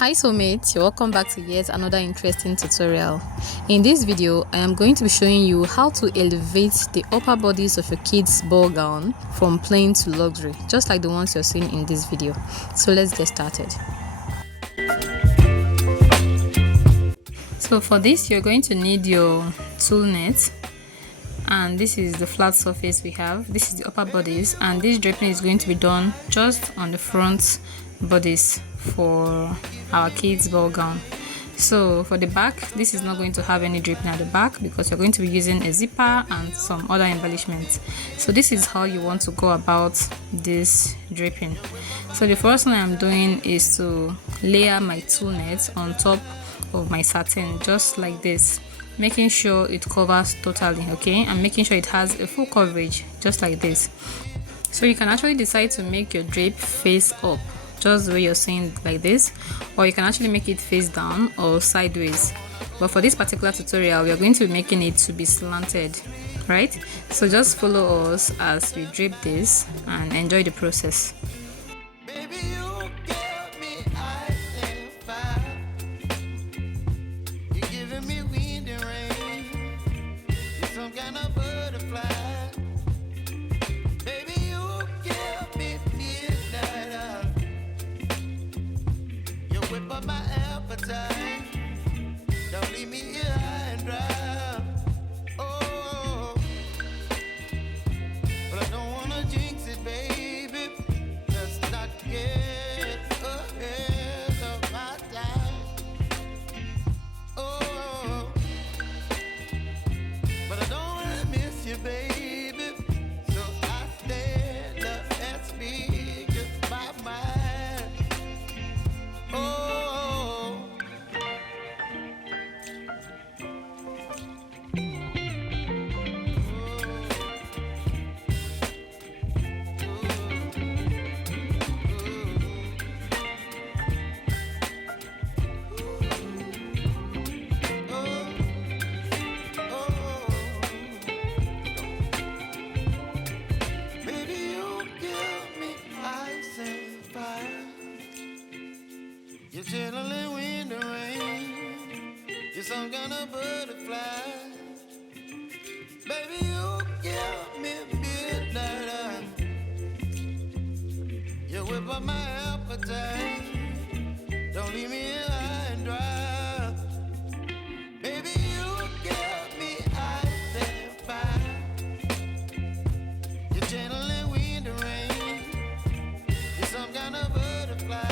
Hi soulmates, you're welcome back to yet another interesting tutorial. In this video, I am going to be showing you how to elevate the upper bodice of your kids' ball gown from plain to luxury, just like the ones you're seeing in this video. So let's get started. So for this, you're going to need your tulle net, and this is the flat surface we have. This is the upper bodice, and this draping is going to be done just on the front bodice for our kids' ball gown. So for the back, this is not going to have any draping at the back because you're going to be using a zipper and some other embellishments. So this is how you want to go about this draping. So the first thing I'm doing is to layer my tulle net on top of my satin, just like this, making sure it covers totally, okay, and making sure it has a full coverage, just like this. So you can actually decide to make your drape face up, just the way you're seeing, like this, or you can actually make it face down or sideways. But for this particular tutorial, we are going to be making it to be slanted, right? So just follow us as we drape this and enjoy the process. Don't leave me here high and dry. Oh, but I don't wanna jinx it, baby. Let's not get ahead of my time. Oh, but I don't wanna miss you, baby. So I stand up and speak just my mind. Oh. You're chilling when the rain. You're some kind of butterfly. Baby, you give me midnight. You whip up my appetite. Don't leave me here high and dry. Baby, you give me ice and fire. You're chilling when the rain. You're some kind of butterfly.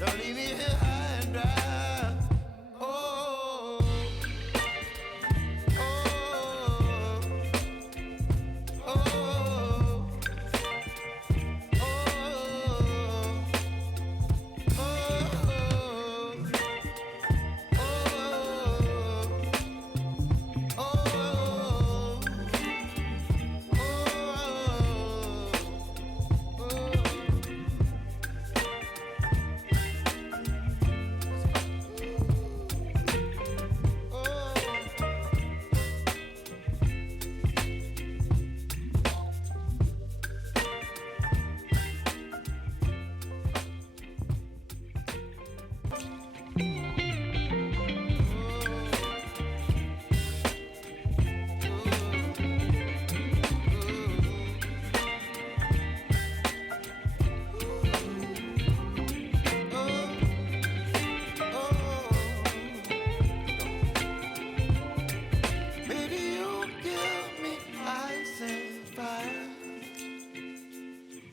Don't leave me here high and dry. Oh, oh, oh, oh,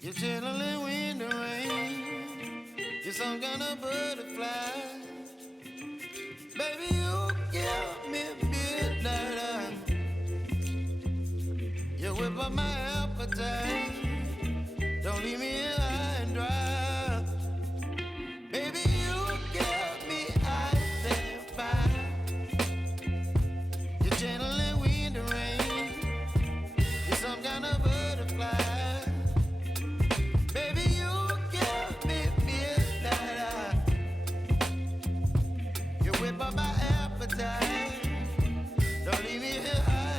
you're chilling when the rain. You're some kind of butterfly. Baby, you give me midnight. You whip up my appetite. Don't leave me here high and dry. Baby, you give me ice and fire. You're chilling when the rain. You're some kind of butterfly. Whip up my appetite. Don't leave me here high.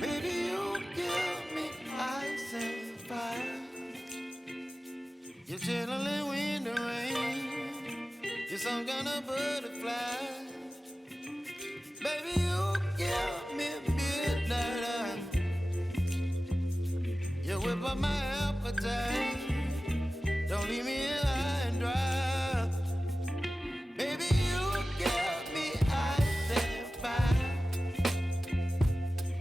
Baby, you give me ice and fire. You're channeling wind and rain. You're some kind of butterfly. Baby, you give me midnight. You whip up my appetite. Don't leave me here high and dry. Baby, you give me ice and fire.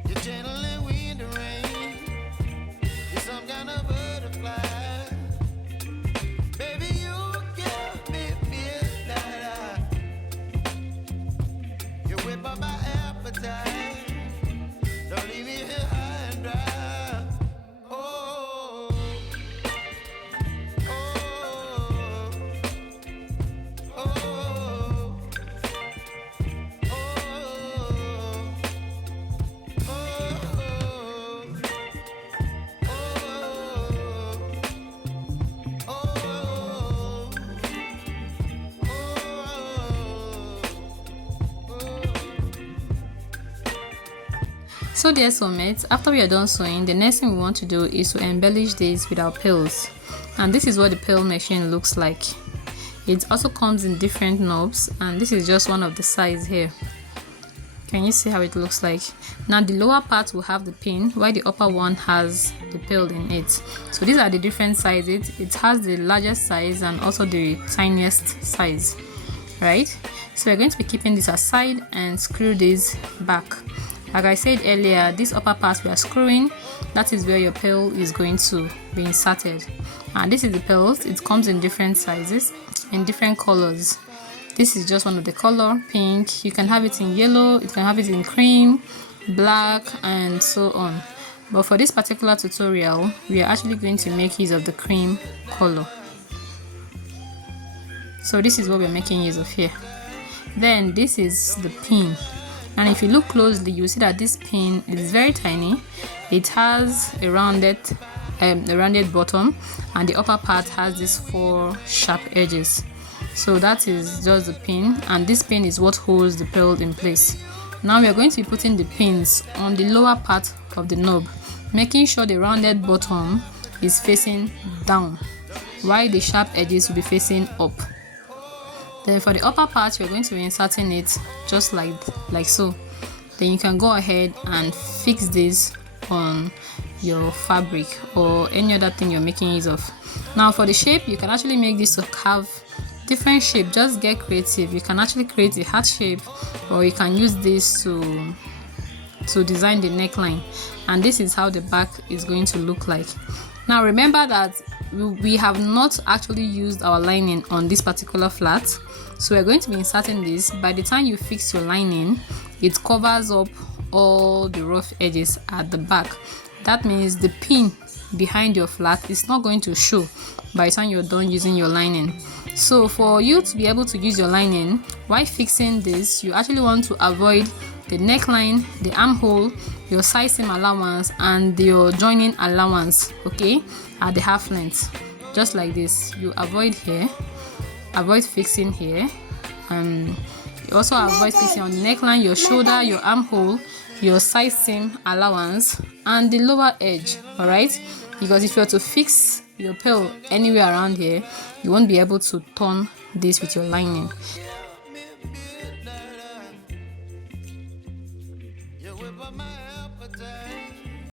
You're channeling wind and rain. You're some kind of butterfly. Baby, you give me midnight. You whip up my appetite. Don't leave me here high and dry. Oh, oh, oh, oh, So dear soulmates, after we are done sewing, the next thing we want to do is to embellish this with our pearls. And this is what the pearl machine looks like. It also comes in different knobs, and this is just one of the size here. Can you see how it looks like? Now the lower part will have the pin, while the upper one has the pearl in it. So these are the different sizes. It has the largest size and also the tiniest size, right? So we're going to be keeping this aside and screw this back. Like I said earlier, this upper part we are screwing, that is where your pearl is going to be inserted. And this is the pearls. It comes in different sizes, in different colors. This is just one of the color, pink. You can have it in yellow, you can have it in cream, black, and so on. But for this particular tutorial, we are actually going to make use of the cream color. So this is what we're making use of here. Then this is the pin. And if you look closely, you see that this pin is very tiny. It has a rounded bottom, and the upper part has these 4 sharp edges. So that is just the pin, and this pin is what holds the pearl in place. Now we are going to be putting the pins on the lower part of the knob, making sure the rounded bottom is facing down, while the sharp edges will be facing up. Then for the upper part, you're going to be inserting it just like so. Then you can go ahead and fix this on your fabric or any other thing you're making use of. Now for the shape, you can actually make this to have different shape. Just get creative. You can actually create a heart shape, or you can use this to design the neckline. And this is how the back is going to look like. Now remember that we have not actually used our lining on this particular flat, so we're going to be inserting this. By the time you fix your lining, it covers up all the rough edges at the back. That means the pin behind your flat is not going to show by the time you're done using your lining. So for you to be able to use your lining while fixing this, you actually want to avoid the neckline, the armhole, your side seam allowance, and your joining allowance, okay, at the half length. Just like this, you avoid here, avoid fixing here, and you also avoid fixing on the neckline, your shoulder, your armhole, your side seam allowance, and the lower edge. All right, because if you were to fix your pearl anywhere around here, you won't be able to turn this with your lining. you whip up my appetite.